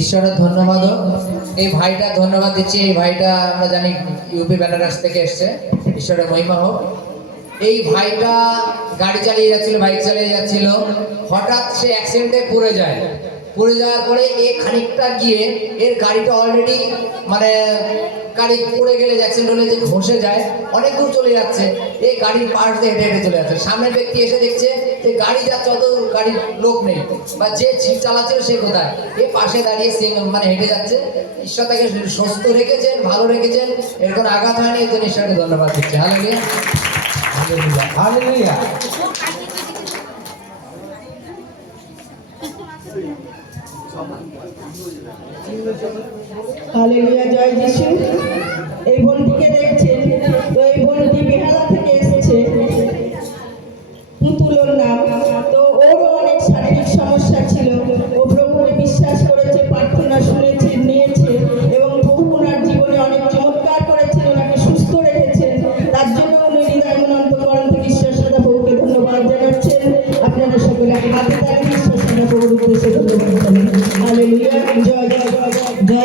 ঈশ্বরের ধন্যবাদ। এই ভাইটা ধন্যবাদ দিচ্ছি। এই ভাইটা আমরা জানি ইউপি বেনারস থেকে এসছে। ঈশ্বরের মহিমা হোক। এই ভাইটা গাড়ি চালিয়ে যাচ্ছিল, বাইক চালিয়ে যাচ্ছিল, হঠাৎ সে অ্যাক্সিডেন্টে পড়ে যায়। পড়ে যাওয়ার পরে এ খানিকটা গিয়ে এর গাড়িটা অলরেডি মানে গাড়ি পড়ে গেলে অ্যাক্সিডেন্ট হলে যে ঘষে যায়, অনেক দূর চলে যাচ্ছে। এই গাড়ির পাশ দিয়ে হেঁটে হেঁটে চলে যাচ্ছে। সামনের ব্যক্তি এসে দেখছে যে গাড়ি যাচ্ছে, অত গাড়ির লোক নেই বা যে চালাচ্ছিল সে কোথায়, এ পাশে দাঁড়িয়ে মানে হেঁটে যাচ্ছে। ঈশ্বর তাকে সুস্থ রেখেছেন, ভালো রেখেছেন, এর কোনো আঘাত হয়নি। এর জন্য ঈশ্বরকে ধন্যবাদ দিচ্ছে। Hallelujah, hallelujah, hallelujah. হালেলুয়া, জয় যিশু। এই বোনটিকে দেখছেন তো, এই বোনটি বেহালা থেকে এসেছে, পুতুলোর নাম। তো ওরও অনেক শারীরিক সমস্যা ছিল। ও প্রভুকে বিশ্বাস করেছে, প্রার্থনা শুনেছে, নিয়েছে এবং প্রভু ওনার জীবনে অনেক চমৎকার করেছেন, ওনাকে সুস্থ রেখেছেন। তার জন্য উনি হৃদয় অন্তঃকরণ থেকে ঈশ্বর সদা প্রভুকে ধন্যবাদ জানাচ্ছেন। আপনারা সকলে হাতে তালি ঈশ্বর সদা প্রভুর উদ্দেশ্যে ধন্যবাদ জানান। হালেলুয়া, জয় জয় জয়।